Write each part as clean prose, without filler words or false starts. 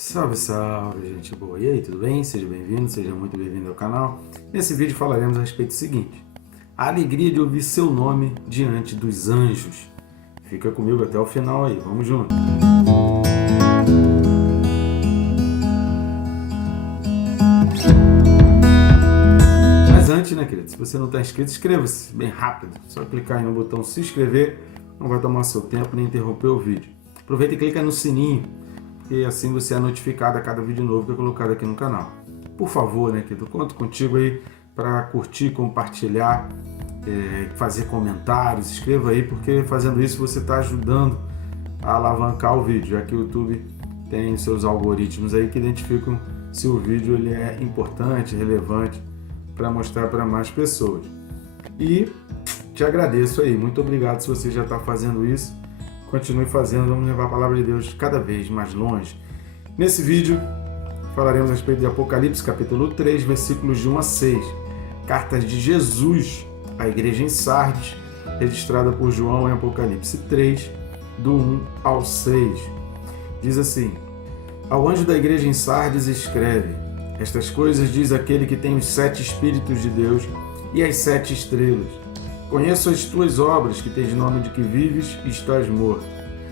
Salve, salve, gente boa! E aí, tudo bem? Seja bem-vindo, seja muito bem-vindo ao canal. Nesse vídeo falaremos a respeito do seguinte: a alegria de ouvir seu nome diante dos anjos. Fica comigo até o final aí, vamos junto! Mas antes, né, querido? Se você não está inscrito, inscreva-se bem rápido. Só clicar aí no botão se inscrever, não vai tomar seu tempo nem interromper o vídeo. Aproveita e clica no sininho, e assim você é notificado a cada vídeo novo que é colocado aqui no canal. Por favor, né, querido, conto contigo aí para curtir, compartilhar, fazer comentários, escreva aí, porque fazendo isso você está ajudando a alavancar o vídeo, já que o YouTube tem seus algoritmos aí que identificam se o vídeo ele é importante, relevante, para mostrar para mais pessoas. E te agradeço aí, muito obrigado se você já está fazendo isso. Continue fazendo, vamos levar a palavra de Deus cada vez mais longe. Nesse vídeo, falaremos a respeito de Apocalipse, capítulo 3, versículos de 1 a 6. Cartas de Jesus à igreja em Sardes, registrada por João em Apocalipse 3, do 1 ao 6. Diz assim: ao anjo da igreja em Sardes escreve: estas coisas diz aquele que tem os 7 Espíritos de Deus e as 7 estrelas. Conheço as tuas obras, que tens nome de que vives e estás morto.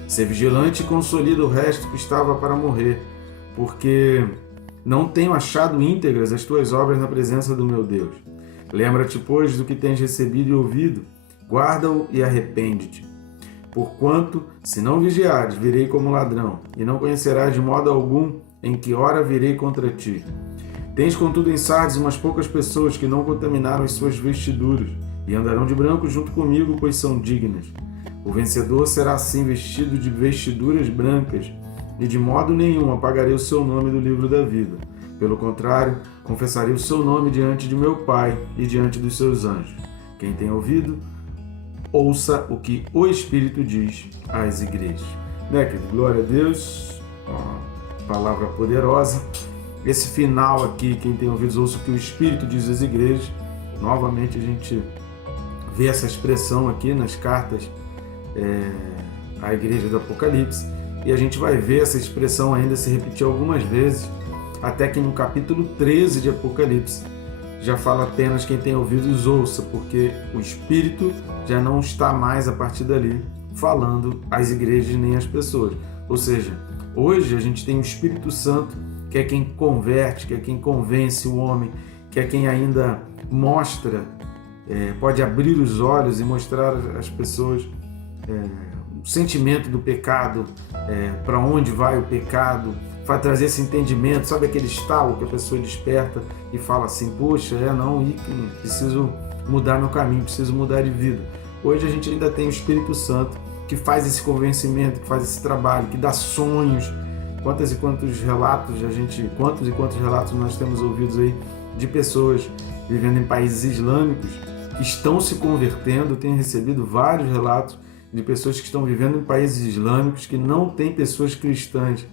Sê vigilante e consolida o resto que estava para morrer, porque não tenho achado íntegras as tuas obras na presença do meu Deus. Lembra-te, pois, do que tens recebido e ouvido, guarda-o e arrepende-te. Porquanto, se não vigiares, virei como ladrão, e não conhecerás de modo algum em que hora virei contra ti. Tens, contudo, em Sardes umas poucas pessoas que não contaminaram as suas vestiduras, e andarão de branco junto comigo, pois são dignas. O vencedor será assim vestido de vestiduras brancas, e de modo nenhum apagarei o seu nome do livro da vida. Pelo contrário, confessarei o seu nome diante de meu Pai e diante dos seus anjos. Quem tem ouvido, ouça o que o Espírito diz às igrejas. Né, querido? Glória a Deus, uma palavra poderosa. Esse final aqui, quem tem ouvidos, ouça o que o Espírito diz às igrejas. Novamente a gente vê essa expressão aqui nas cartas à igreja do Apocalipse, e a gente vai ver essa expressão ainda se repetir algumas vezes, até que no capítulo 13 de Apocalipse já fala apenas quem tem ouvidos ouça, porque o Espírito já não está mais a partir dali falando às igrejas nem às pessoas. Ou seja, hoje a gente tem o Espírito Santo, que é quem converte, que é quem convence o homem, que é quem ainda mostra, pode abrir os olhos e mostrar às pessoas o sentimento do pecado, para onde vai o pecado, vai trazer esse entendimento, sabe aquele estalo que a pessoa desperta e fala assim, poxa, preciso mudar meu caminho, preciso mudar de vida. Hoje a gente ainda tem o Espírito Santo que faz esse convencimento, que faz esse trabalho, que dá sonhos. Quantos e quantos relatos nós temos ouvidos aí de pessoas vivendo em países islâmicos que estão se convertendo. Eu tenho recebido vários relatos de pessoas que estão vivendo em países islâmicos que não têm pessoas cristãs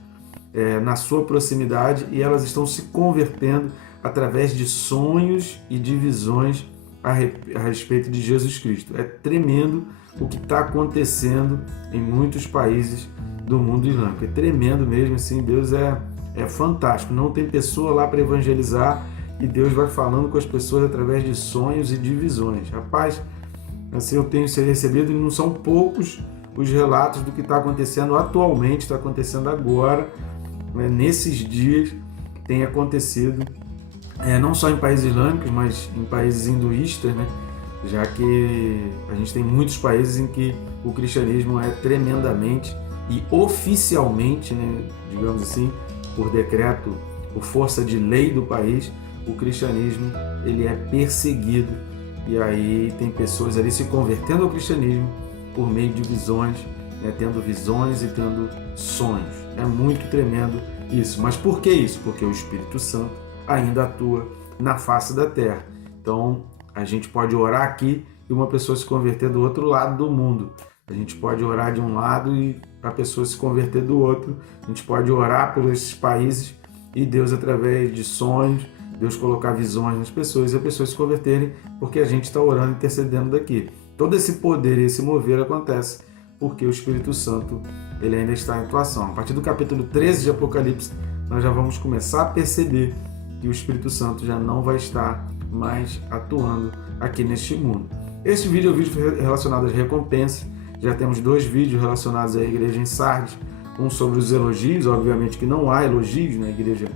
na sua proximidade, e elas estão se convertendo através de sonhos e de visões a respeito de Jesus Cristo. É tremendo o que está acontecendo em muitos países do mundo islâmico. É tremendo mesmo, assim, Deus é fantástico. Não tem pessoa lá para evangelizar, e Deus vai falando com as pessoas através de sonhos e de visões. Rapaz, assim, eu tenho recebido, e não são poucos os relatos do que está acontecendo atualmente, está acontecendo agora, nesses dias tem acontecido, não só em países islâmicos, mas em países hinduístas, né? Já que a gente tem muitos países em que o cristianismo é tremendamente e oficialmente, né, digamos assim, por decreto, por força de lei do país, o cristianismo ele é perseguido, e aí tem pessoas ali se convertendo ao cristianismo por meio de visões, tendo visões e tendo sonhos. É muito tremendo isso. Mas por que isso? Porque o Espírito Santo ainda atua na face da terra. Então a gente pode orar aqui e uma pessoa se converter do outro lado do mundo. A gente pode orar de um lado e a pessoa se converter do outro. A gente pode orar por esses países e Deus, através de sonhos, Deus colocar visões nas pessoas e as pessoas se converterem, porque a gente está orando e intercedendo daqui. Todo esse poder e esse mover acontece porque o Espírito Santo ele ainda está em atuação. A partir do capítulo 13 de Apocalipse, nós já vamos começar a perceber que o Espírito Santo já não vai estar mais atuando aqui neste mundo. Este vídeo é um vídeo relacionado às recompensas. Já temos 2 vídeos relacionados à igreja em Sardes. Um sobre os elogios, obviamente que não há elogios na igreja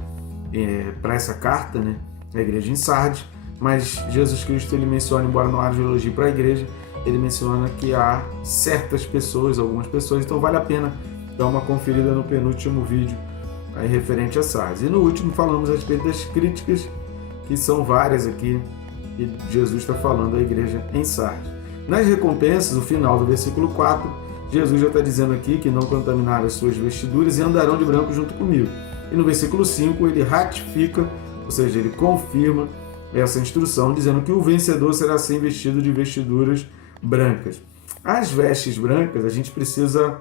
para essa carta, né? A igreja em Sardes. Mas Jesus Cristo, ele menciona, embora não haja elogio para a igreja, ele menciona que há certas pessoas, algumas pessoas, então vale a pena dar uma conferida no penúltimo vídeo aí referente a Sardes. E no último falamos a respeito das críticas, que são várias aqui, que Jesus está falando à igreja em Sardes. Nas recompensas, o final do versículo 4, Jesus já está dizendo aqui que não contaminaram as suas vestiduras e andarão de branco junto comigo. E no versículo 5 ele ratifica, ou seja, ele confirma essa instrução, dizendo que o vencedor será assim vestido de vestiduras brancas. As vestes brancas, a gente precisa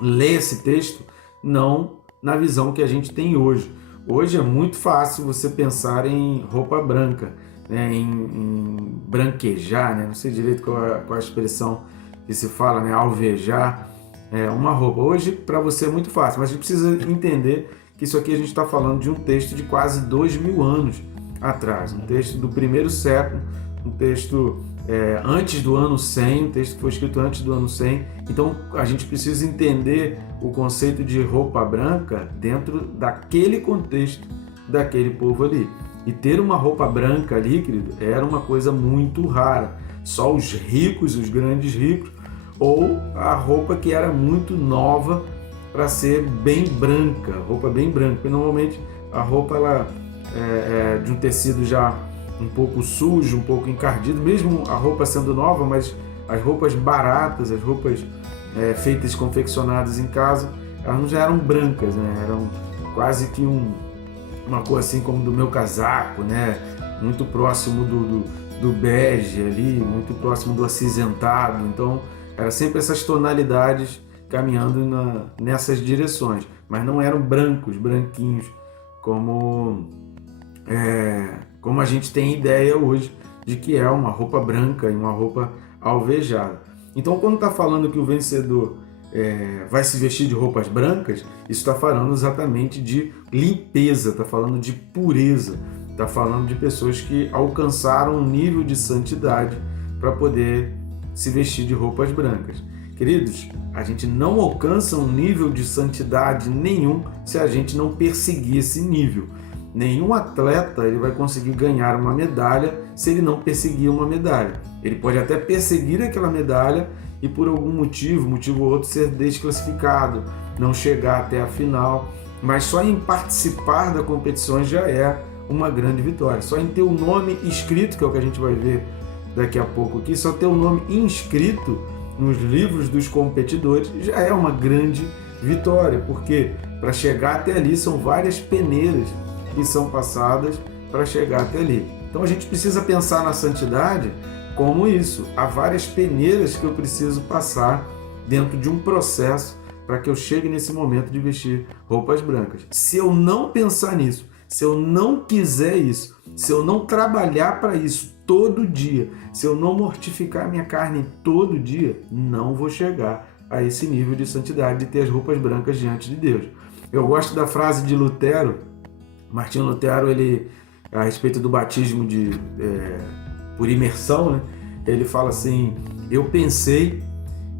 ler esse texto não na visão que a gente tem hoje. Hoje é muito fácil você pensar em roupa branca, né, em branquejar, né, não sei direito qual a expressão que se fala, né, alvejar uma roupa. Hoje, para você é muito fácil, mas a gente precisa entender que isso aqui a gente está falando de um texto de quase 2000 anos atrás, um texto do primeiro século, um texto antes do ano 100, um texto que foi escrito antes do ano 100. Então a gente precisa entender o conceito de roupa branca dentro daquele contexto daquele povo ali. E ter uma roupa branca ali, querido, era uma coisa muito rara. Só os ricos, os grandes ricos, ou a roupa que era muito nova para ser bem branca, roupa bem branca. Porque normalmente a roupa ela é de um tecido já um pouco sujo, um pouco encardido, mesmo a roupa sendo nova, mas as roupas baratas, as roupas feitas, confeccionadas em casa, elas não já eram brancas, né? Eram quase que uma cor assim como do meu casaco, né? Muito próximo do bege ali, muito próximo do acinzentado. Então, era sempre essas tonalidades caminhando nessas direções, mas não eram brancos, branquinhos, como a gente tem ideia hoje de que é uma roupa branca e uma roupa alvejada. Então, quando está falando que o vencedor vai se vestir de roupas brancas, isso está falando exatamente de limpeza, está falando de pureza, está falando de pessoas que alcançaram um nível de santidade para poder se vestir de roupas brancas. Queridos, a gente não alcança um nível de santidade nenhum se a gente não perseguir esse nível. Nenhum atleta ele vai conseguir ganhar uma medalha se ele não perseguir uma medalha. Ele pode até perseguir aquela medalha e por algum motivo ou outro, ser desclassificado, não chegar até a final, mas só em participar da competição já é uma grande vitória. Só em ter o nome escrito, que é o que a gente vai ver daqui a pouco aqui, só ter o nome inscrito nos livros dos competidores já é uma grande vitória, porque para chegar até ali são várias peneiras que são passadas para chegar até ali. Então a gente precisa pensar na santidade como isso. Há várias peneiras que eu preciso passar dentro de um processo para que eu chegue nesse momento de vestir roupas brancas. Se eu não pensar nisso, se eu não quiser isso, se eu não trabalhar para isso todo dia, se eu não mortificar minha carne todo dia, não vou chegar a esse nível de santidade, de ter as roupas brancas diante de Deus. Eu gosto da frase de Lutero. Martinho Lutero, ele, a respeito do batismo por imersão, né? Ele fala assim: eu pensei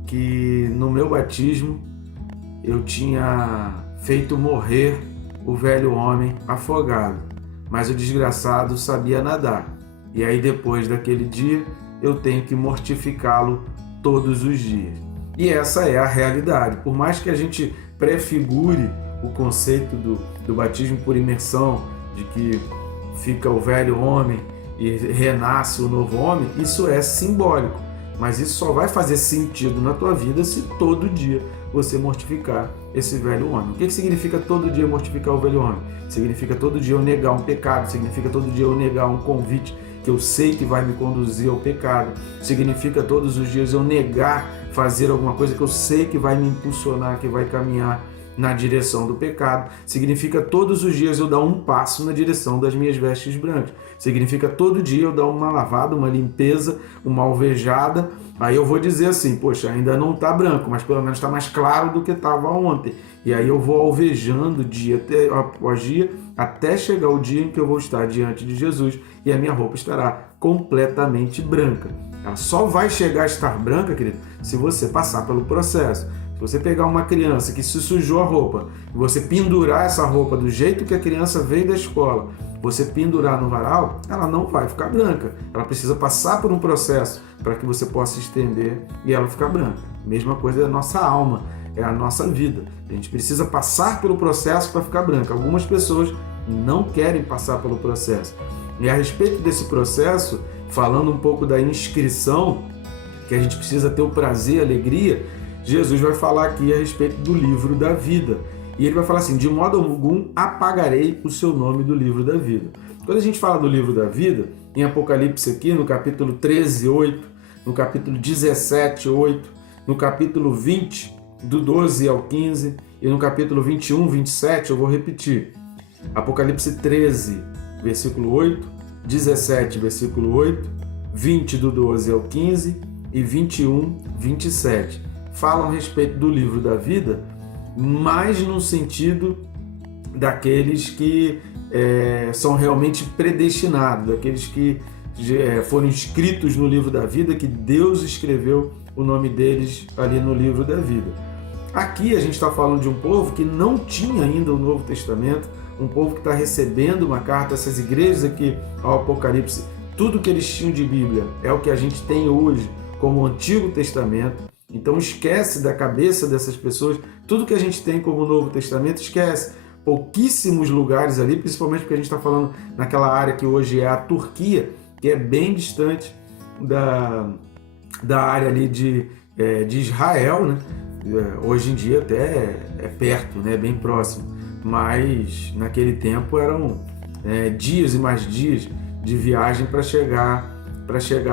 que no meu batismo eu tinha feito morrer o velho homem afogado, mas o desgraçado sabia nadar. E aí depois daquele dia eu tenho que mortificá-lo todos os dias. E essa é a realidade. Por mais que a gente prefigure o conceito do batismo por imersão, de que fica o velho homem e renasce o novo homem, isso é simbólico, mas isso só vai fazer sentido na tua vida se todo dia você mortificar esse velho homem. O que significa todo dia mortificar o velho homem? Significa todo dia eu negar um pecado, significa todo dia eu negar um convite que eu sei que vai me conduzir ao pecado, significa todos os dias eu negar fazer alguma coisa que eu sei que vai me impulsionar, que vai caminhar na direção do pecado. Significa todos os dias eu dar um passo na direção das minhas vestes brancas. Significa todo dia eu dar uma lavada, uma limpeza, uma alvejada. Aí eu vou dizer assim, poxa, ainda não está branco, mas pelo menos está mais claro do que estava ontem. E aí eu vou alvejando dia após dia, até chegar o dia em que eu vou estar diante de Jesus e a minha roupa estará completamente branca. Ela só vai chegar a estar branca, querido, se você passar pelo processo. Se você pegar uma criança que se sujou a roupa e você pendurar essa roupa do jeito que a criança veio da escola, você pendurar no varal, ela não vai ficar branca. Ela precisa passar por um processo para que você possa estender e ela ficar branca. Mesma coisa é a nossa alma, é a nossa vida. A gente precisa passar pelo processo para ficar branca. Algumas pessoas não querem passar pelo processo. E a respeito desse processo, falando um pouco da inscrição, que a gente precisa ter o prazer e a alegria, Jesus vai falar aqui a respeito do livro da vida. E ele vai falar assim, de modo algum apagarei o seu nome do livro da vida. Quando a gente fala do livro da vida, em Apocalipse aqui, no capítulo 13, 8, no capítulo 17, 8, no capítulo 20, do 12 ao 15, e no capítulo 21, 27, eu vou repetir. Apocalipse 13, versículo 8, 17, versículo 8, 20, do 12 ao 15 e 21, 27. Falam a respeito do livro da vida, mas no sentido daqueles que são realmente predestinados, daqueles que foram inscritos no livro da vida, que Deus escreveu o nome deles ali no livro da vida. Aqui a gente está falando de um povo que não tinha ainda o Novo Testamento, um povo que está recebendo uma carta, essas igrejas aqui ao Apocalipse, tudo que eles tinham de Bíblia é o que a gente tem hoje como Antigo Testamento. Então esquece da cabeça dessas pessoas, tudo que a gente tem como Novo Testamento, esquece. Pouquíssimos lugares ali, principalmente porque a gente está falando naquela área que hoje é a Turquia, que é bem distante da área ali de Israel, né? Hoje em dia até é perto, né? Bem próximo, mas naquele tempo eram dias e mais dias de viagem para chegar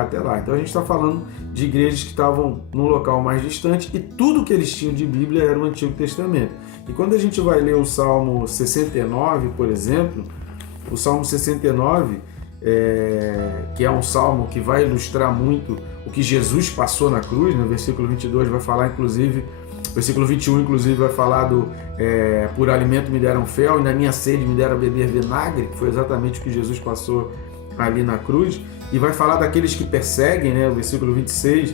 até lá. Então a gente está falando de igrejas que estavam num local mais distante e tudo que eles tinham de Bíblia era o Antigo Testamento. E quando a gente vai ler o Salmo 69, por exemplo, o Salmo 69, que é um salmo que vai ilustrar muito o que Jesus passou na cruz, no versículo 22 vai falar, inclusive, versículo 21, inclusive, vai falar do por alimento me deram fel e na minha sede me deram beber vinagre, que foi exatamente o que Jesus passou ali na cruz. E vai falar daqueles que perseguem, né? O versículo 26,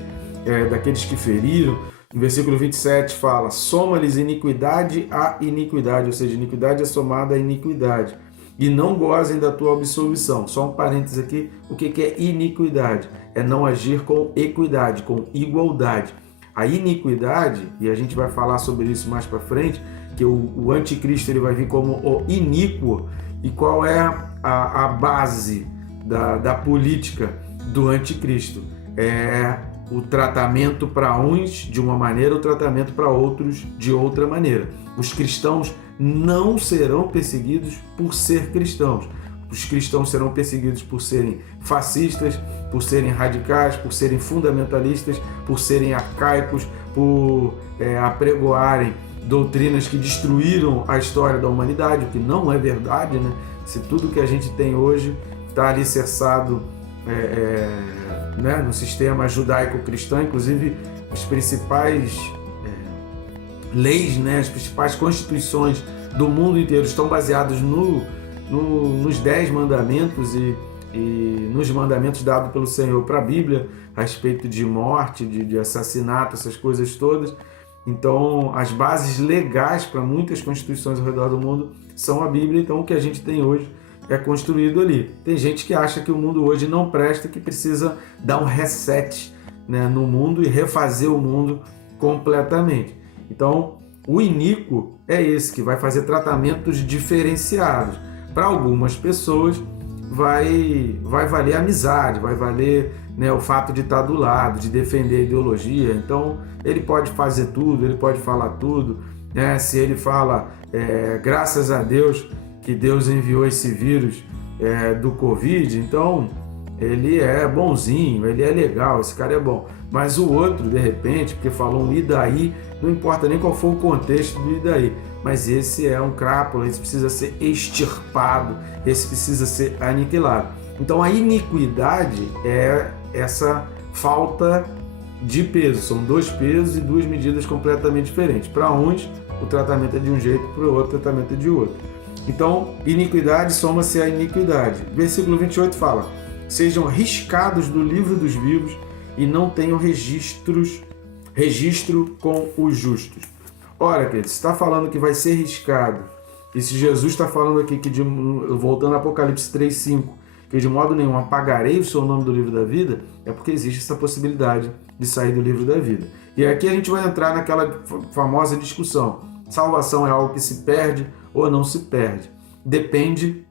daqueles que feriram. No versículo 27 fala, soma-lhes iniquidade a iniquidade, ou seja, iniquidade é somada a iniquidade. E não gozem da tua absolvição. Só um parênteses aqui, o que é iniquidade? É não agir com equidade, com igualdade. A iniquidade, e a gente vai falar sobre isso mais para frente, que o anticristo ele vai vir como o iníquo. E qual é a base da política do anticristo? É o tratamento para uns de uma maneira, o tratamento para outros de outra maneira. Os cristãos não serão perseguidos por ser cristãos. Os cristãos serão perseguidos por serem fascistas, por serem radicais, por serem fundamentalistas, por serem arcaicos, por apregoarem doutrinas que destruíram a história da humanidade, o que não é verdade, né? Se tudo que a gente tem hoje está alicerçado no sistema judaico-cristão, inclusive as principais leis, né, as principais constituições do mundo inteiro estão baseadas nos 10 mandamentos e nos mandamentos dados pelo Senhor para a Bíblia, a respeito de morte, de assassinato, essas coisas todas. Então, as bases legais para muitas constituições ao redor do mundo são a Bíblia. Então, o que a gente tem hoje é construído ali. Tem gente que acha que o mundo hoje não presta, que precisa dar um reset, né, no mundo e refazer o mundo completamente. Então, o iníquo é esse, que vai fazer tratamentos diferenciados. Para algumas pessoas vai valer a amizade, vai valer, né, o fato de estar do lado, de defender a ideologia. Então, ele pode fazer tudo, ele pode falar tudo, né? Se ele fala, graças a Deus, que Deus enviou esse vírus do Covid, então ele é bonzinho, ele é legal, esse cara é bom. Mas o outro, de repente, porque falou um e daí, não importa nem qual for o contexto do e daí, mas esse é um crápula, esse precisa ser extirpado, esse precisa ser aniquilado. Então a iniquidade é essa falta de peso, são 2 pesos e 2 medidas completamente diferentes. Para uns o tratamento é de um jeito, para o outro o tratamento é de outro. Então, iniquidade soma-se à iniquidade. Versículo 28 fala: sejam riscados do livro dos vivos e não tenham registro com os justos. Ora, queridos, está falando que vai ser riscado. E se Jesus está falando aqui, voltando a Apocalipse 3,5, que de modo nenhum apagarei o seu nome do livro da vida, é porque existe essa possibilidade de sair do livro da vida. E aqui a gente vai entrar naquela famosa discussão: salvação é algo que se perde ou não se perde? Depende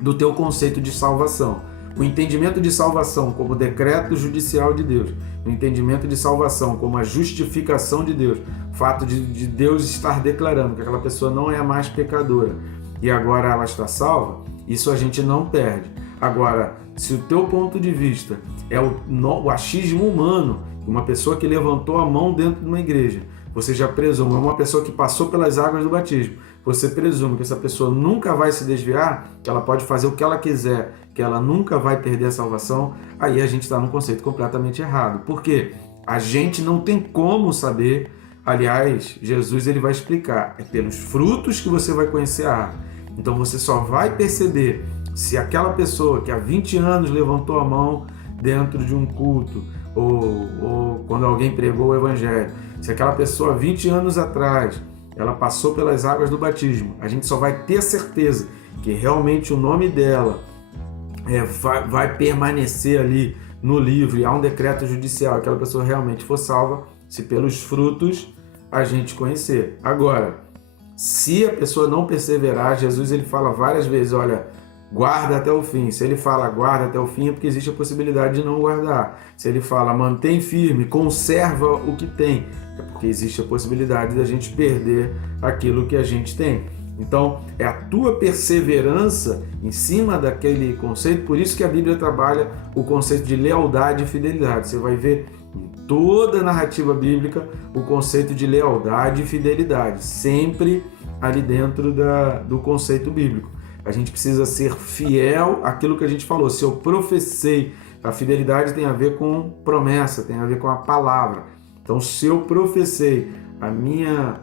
do teu conceito de salvação. O entendimento de salvação como decreto judicial de Deus, o entendimento de salvação como a justificação de Deus, o fato de Deus estar declarando que aquela pessoa não é mais pecadora e agora ela está salva, isso a gente não perde. Agora, se o teu ponto de vista é o achismo humano, uma pessoa que levantou a mão dentro de uma igreja, você já presume, é uma pessoa que passou pelas águas do batismo, você presume que essa pessoa nunca vai se desviar, que ela pode fazer o que ela quiser, que ela nunca vai perder a salvação, aí a gente está num conceito completamente errado. Por quê? A gente não tem como saber. Aliás, Jesus ele vai explicar, é pelos frutos que você vai conhecer a árvore. Então você só vai perceber se aquela pessoa que há 20 anos levantou a mão dentro de um culto, ou quando alguém pregou o evangelho, se aquela pessoa 20 anos atrás ela passou pelas águas do batismo, a gente só vai ter certeza que realmente o nome dela vai permanecer ali no livro e há um decreto judicial, aquela pessoa realmente for salva, se pelos frutos a gente conhecer. Agora, se a pessoa não perseverar, Jesus ele fala várias vezes, olha, guarda até o fim. Se ele fala guarda até o fim, é porque existe a possibilidade de não guardar. Se ele fala mantém firme, conserva o que tem, é porque existe a possibilidade da gente perder aquilo que a gente tem. Então, é a tua perseverança em cima daquele conceito, por isso que a Bíblia trabalha o conceito de lealdade e fidelidade. Você vai ver em toda a narrativa bíblica o conceito de lealdade e fidelidade, sempre ali dentro do conceito bíblico. A gente precisa ser fiel àquilo que a gente falou. Se eu professei, a fidelidade tem a ver com promessa, tem a ver com a palavra. Então, se eu professei a minha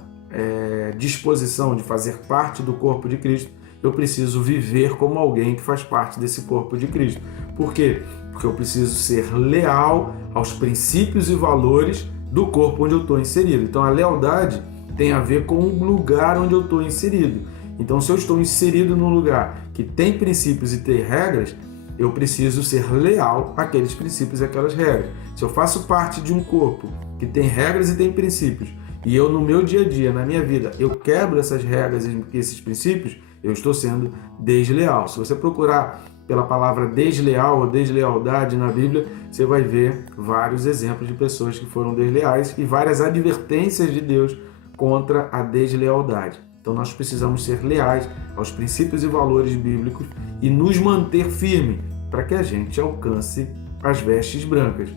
disposição de fazer parte do corpo de Cristo, eu preciso viver como alguém que faz parte desse corpo de Cristo. Por quê? Porque eu preciso ser leal aos princípios e valores do corpo onde eu estou inserido. Então, a lealdade tem a ver com o lugar onde eu estou inserido. Então, se eu estou inserido num lugar que tem princípios e tem regras, eu preciso ser leal àqueles princípios e aquelas regras. Se eu faço parte de um corpo que tem regras e tem princípios, e eu no meu dia a dia, na minha vida, eu quebro essas regras e esses princípios, eu estou sendo desleal. Se você procurar pela palavra desleal ou deslealdade na Bíblia, você vai ver vários exemplos de pessoas que foram desleais e várias advertências de Deus contra a deslealdade. Então nós precisamos ser leais aos princípios e valores bíblicos e nos manter firme para que a gente alcance as vestes brancas.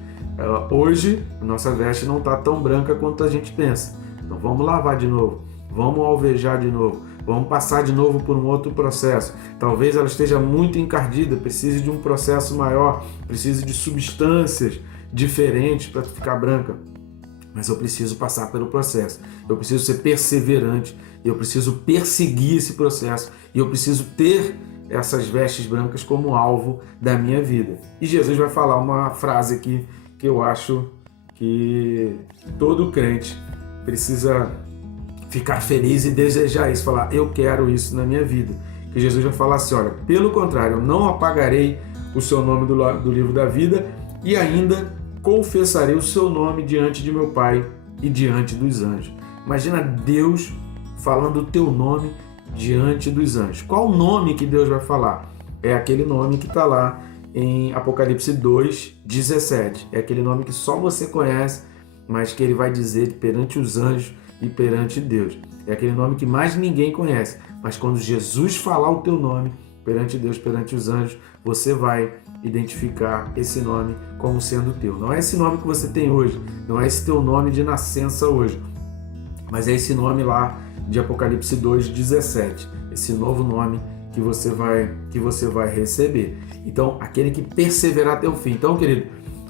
Hoje, a nossa veste não está tão branca quanto a gente pensa. Então vamos lavar de novo, vamos alvejar de novo, vamos passar de novo por um outro processo. Talvez ela esteja muito encardida, precise de um processo maior, precise de substâncias diferentes para ficar branca. Mas eu preciso passar pelo processo, eu preciso ser perseverante, eu preciso perseguir esse processo e eu preciso ter essas vestes brancas como alvo da minha vida. E Jesus vai falar uma frase aqui que eu acho que todo crente precisa ficar feliz e desejar isso, falar, eu quero isso na minha vida. Que Jesus vai falar assim, olha, pelo contrário, eu não apagarei o seu nome do livro da vida e ainda confessarei o seu nome diante de meu Pai e diante dos anjos. Imagina Deus falando o teu nome diante dos anjos. Qual o nome que Deus vai falar? É aquele nome que está lá em Apocalipse 2:17. É aquele nome que só você conhece, mas que ele vai dizer perante os anjos e perante Deus. É aquele nome que mais ninguém conhece, mas quando Jesus falar o teu nome perante Deus, perante os anjos, você vai identificar esse nome como sendo teu. Não é esse nome que você tem hoje, não é esse teu nome de nascença hoje. Mas é esse nome lá de Apocalipse 2:17, esse novo nome que você vai receber. Então, aquele que perseverar até o fim. Então, querido,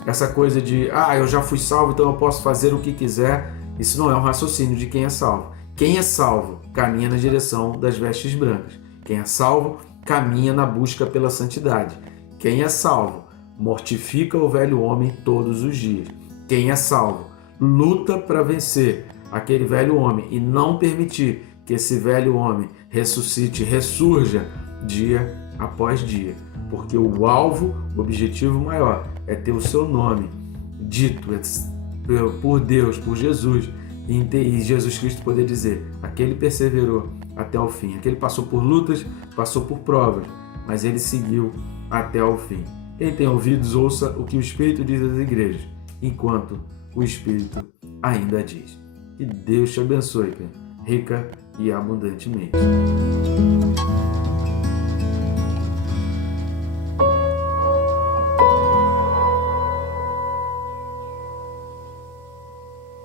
essa coisa de, eu já fui salvo, então eu posso fazer o que quiser, isso não é um raciocínio de quem é salvo. Quem é salvo caminha na direção das vestes brancas. Quem é salvo caminha na busca pela santidade. Quem é salvo mortifica o velho homem todos os dias. Quem é salvo luta para vencer aquele velho homem e não permitir que esse velho homem ressuscite, ressurja dia após dia. Porque o alvo, o objetivo maior é ter o seu nome dito por Deus, por Jesus, e Jesus Cristo poder dizer: aquele perseverou até o fim, aquele passou por lutas, passou por provas, mas ele seguiu até o fim. Quem tem ouvidos, ouça o que o Espírito diz às igrejas, enquanto o Espírito ainda diz. Que Deus te abençoe, rica e abundantemente.